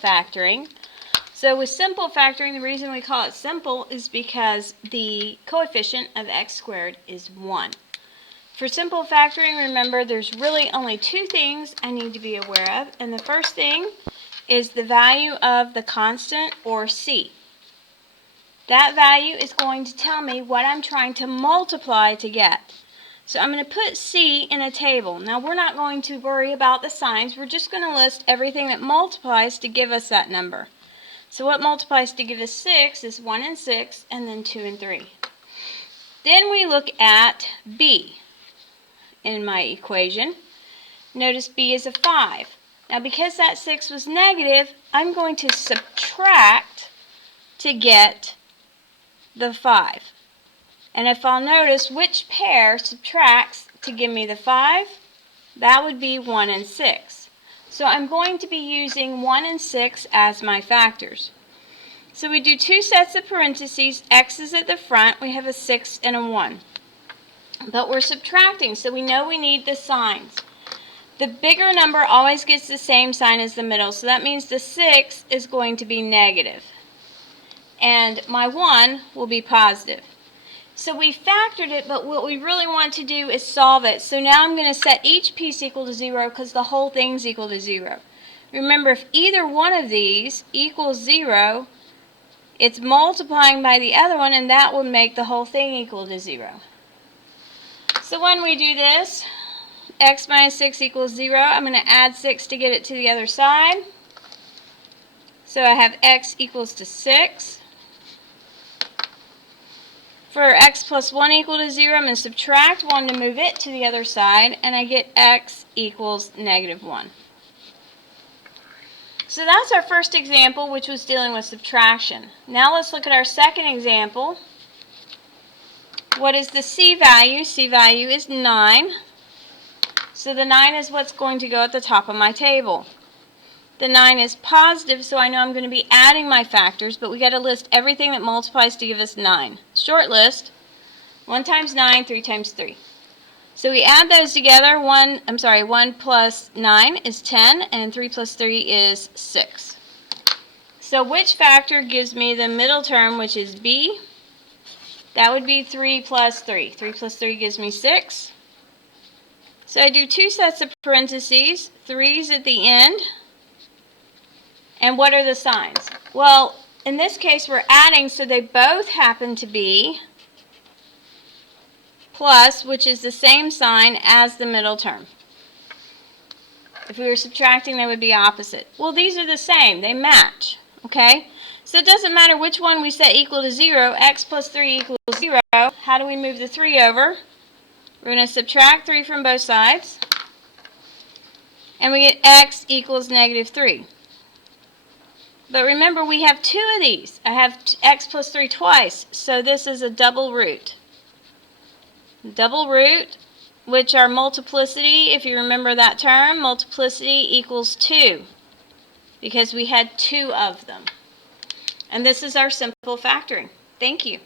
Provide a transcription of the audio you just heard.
factoring. So with simple factoring, the reason we call it simple is because the coefficient of x squared is 1. For simple factoring, remember there's really only two things I need to be aware of, and the first thing is the value of the constant, or c. That value is going to tell me what I'm trying to multiply to get. So I'm going to put c in a table. Now we're not going to worry about the signs, we're just going to list everything that multiplies to give us that number. So what multiplies to give us 6 is 1 and 6, and then 2 and 3. Then we look at b in my equation. Notice b is a 5. Now because that 6 was negative, I'm going to subtract to get the 5. And if I'll notice which pair subtracts to give me the 5, that would be 1 and 6. So I'm going to be using 1 and 6 as my factors. So we do two sets of parentheses, x is at the front, we have a 6 and a 1. But we're subtracting, so we know we need the signs. The bigger number always gets the same sign as the middle, so that means the 6 is going to be negative. And my 1 will be positive. So we factored it, but what we really want to do is solve it. So now I'm going to set each piece equal to 0 because the whole thing's equal to 0. Remember, if either one of these equals 0, it's multiplying by the other one, and that will make the whole thing equal to 0. So when we do this, x minus 6 equals 0. I'm going to add 6 to get it to the other side. So I have x equals to 6. For x plus 1 equal to 0, I'm going to subtract 1 to move it to the other side, and I get x equals negative 1. So that's our first example, which was dealing with subtraction. Now let's look at our second example. What is the c value? C value is 9. So the 9 is what's going to go at the top of my table. The 9 is positive, so I know I'm going to be adding my factors, but we got to list everything that multiplies to give us 9. Short list, 1 times 9, 3 times 3. So we add those together. 1 plus 9 is 10, and 3 plus 3 is 6. So which factor gives me the middle term, which is b? That would be 3 plus 3. 3 plus 3 gives me 6. So I do two sets of parentheses, 3's at the end. And what are the signs? Well, in this case we're adding, so they both happen to be plus, which is the same sign as the middle term. If we were subtracting, they would be opposite. Well, these are the same. They match. Okay? So it doesn't matter which one we set equal to 0. X plus 3 equals 0. How do we move the 3 over? We're going to subtract 3 from both sides. And we get x equals negative 3. But remember, we have two of these. I have x plus 3 twice, so this is a double root. Double root, which are multiplicity, if you remember that term, multiplicity equals 2, because we had two of them. And this is our simple factoring. Thank you.